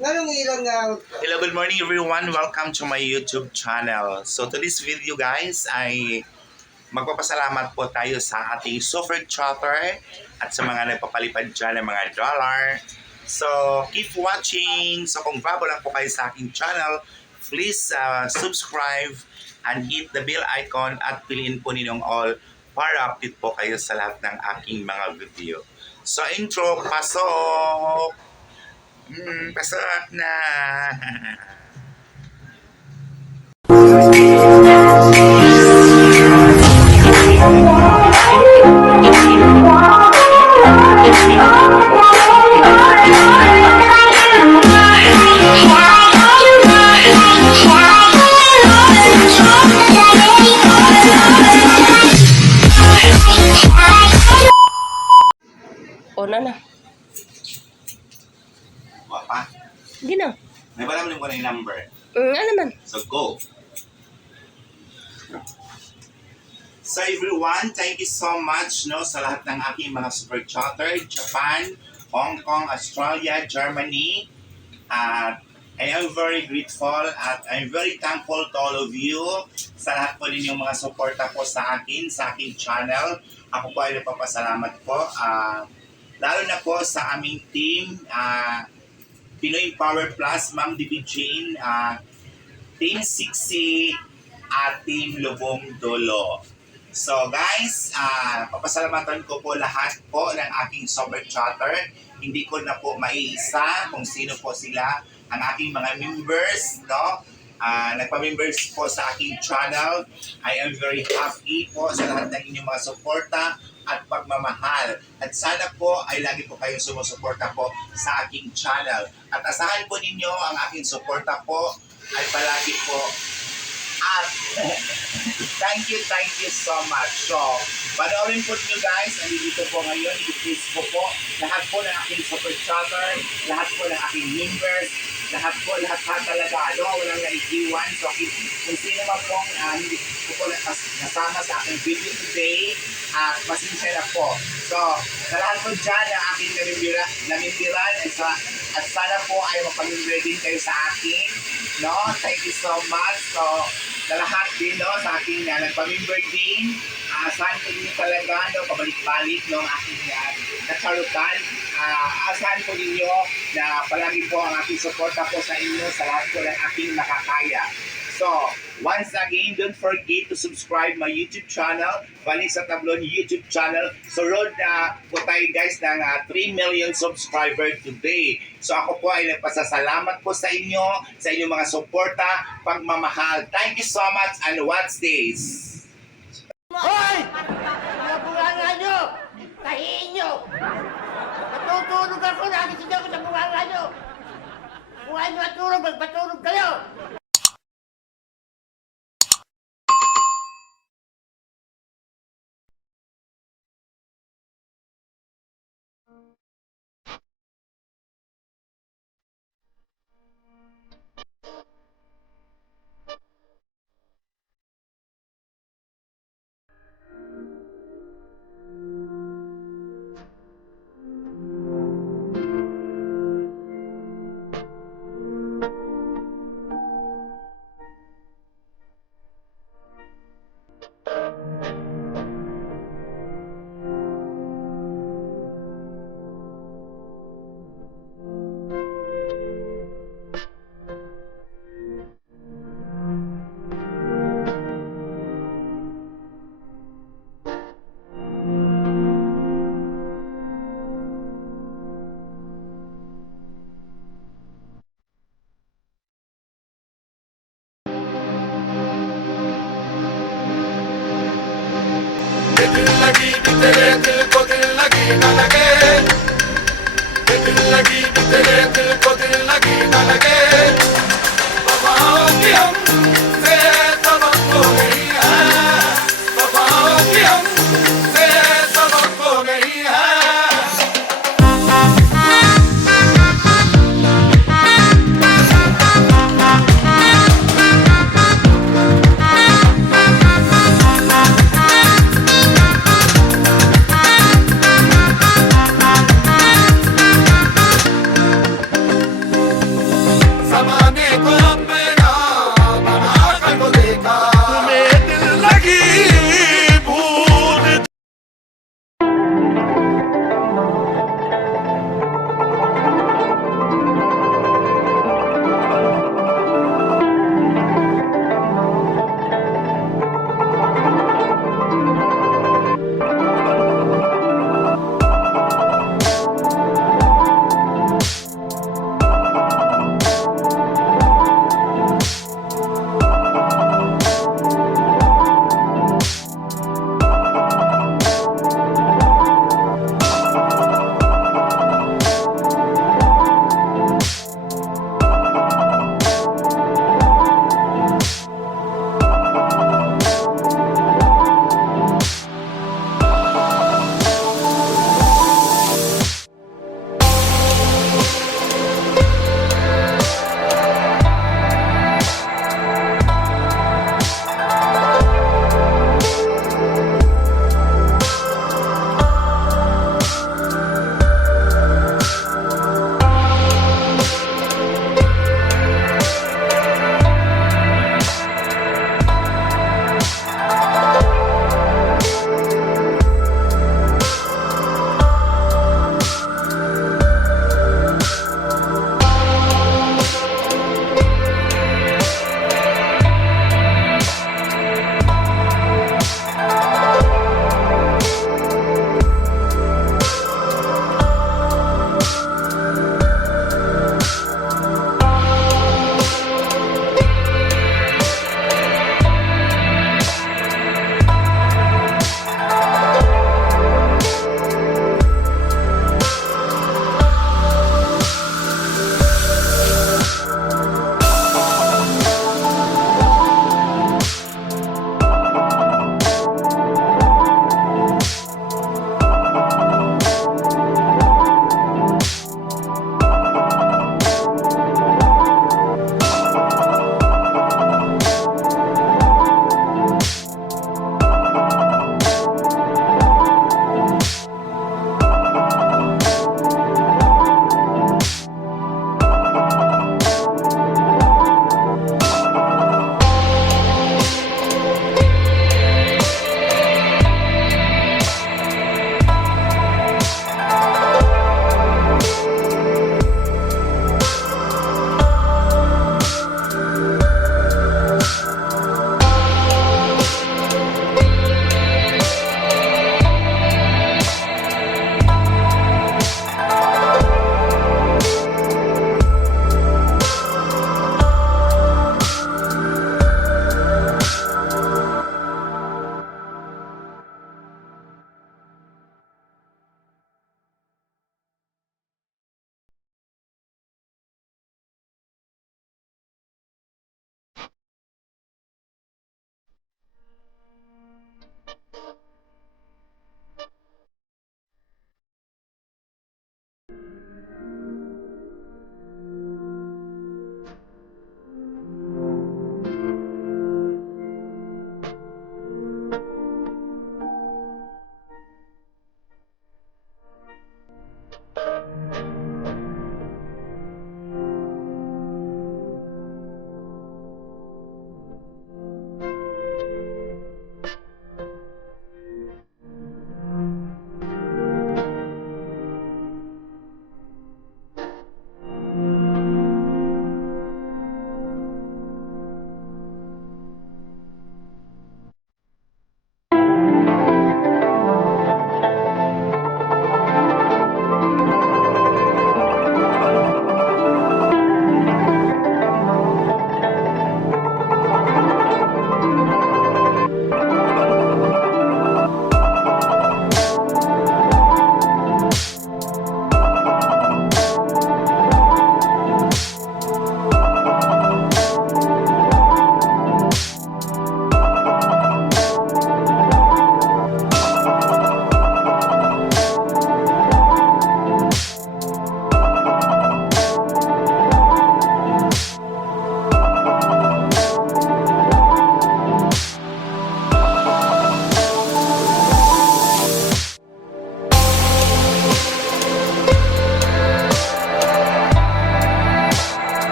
Nganong ilang Hello, good morning everyone. Welcome to my YouTube channel. So today's video guys ay magpapasalamat po tayo sa ating super chatter at sa mga nagpapalipad dyan ng mga dollar. So keep watching. So kung bago lang po kayo sa aking channel, please subscribe and hit the bell icon at piliin po ninyong all para update po kayo sa lahat ng aking mga video. So intro, pasok! Pasok na! O na. Wapa? Hindi na. May pala mo na yung number. Ano man? So go! So everyone, thank you so much sa lahat ng aking mga super chatter, Japan, Hong Kong, Australia, Germany. At I am very grateful at I'm very thankful to all of you sa lahat po ninyong mga suporta po sa aking channel. Ako po ay nagpapasalamat po. Lalo na po sa aming team, Pinoy Power Plus, Ma'am Divi Jane, Team Sixi, at Team Lubong Dolo. So guys, papasalamatan ko po lahat po ng aking super chatter. Hindi ko na po maiisa kung sino po sila ang aking mga members, no? Nagpa-members po sa aking channel. I am very happy po sa lahat ng inyong mga suporta at pagmamahal. At sana po ay lagi po kayong sumusuporta po sa aking channel. At asahan po ninyo ang aking suporta po ay palagi po. At thank you so much. So, panoorin po nyo guys, andito po ngayon, i-Facebook po, lahat po ng aking super chatter, lahat po ng aking members, lahat talaga, walang naiiwan. So, kung sino man pong hindi po nasama sa aking video today, pasensya na po. So, sa lahat po dyan ang aking namimbiran at sana po ay mapamimbre din kayo sa akin. No? Thank you so much. So, sa lahat din, sa aking nagpamimbre din, asahan ko din talaga, pabalik-balik, ang aking kasalutan. Asahan ko ninyo na palagi po ang aking suporta po sa inyo sa lahat po ng aking nakakaya. So, once again, don't forget to subscribe my YouTube channel, Balik sa Tablon YouTube channel. So, road na po tayo guys ng 3 million subscribers today. So, ako po ay nagpasasalamat po sa inyong mga suporta, pagmamahal. Thank you so much and watch this. Hoy! Nabunganga nyo! Tahiin nyo! Natutulog ako, nagising ako sa bunganga nyo! Kung ayaw nyo matulog, magpatulog kayo! दिल लगी कि तेरे दिल को दिल लगी न लगे दिल लगी कि तेरे दिल को दिल लगी न लगे वफाओं की हमसे सबक हो गई है वफाओं की हमसे सबक हो गई है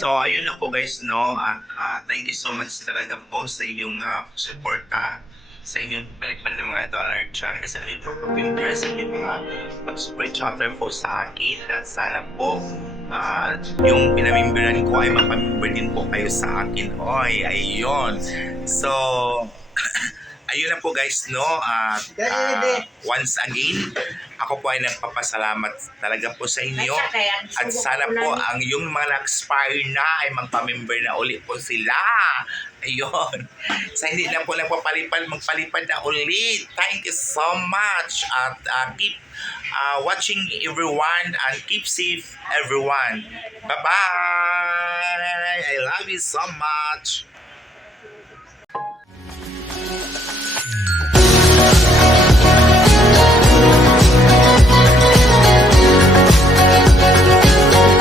So, ayun na po guys, no? At thank you so much talaga po sa inyong suporta, sa inyong balik-balik ng mga dollar char, sa inyong pag-impress, sa inyong mga pag-support chatter po sa akin. At sana po, yung pinamimbiran ko ay mapamimber din po kayo sa akin. Oy, ayun. So, ayun na po guys, no? At once again, ako po ay nagpapasalamat talaga po sa inyo. At sana po ang yung mga nag-expire na ay magpamember na uli po sila. Ayun. Sa hindi na po nagpapalipad, magpalipad na ulit. Thank you so much. At keep watching everyone and keep safe everyone. Bye-bye. I love you so much.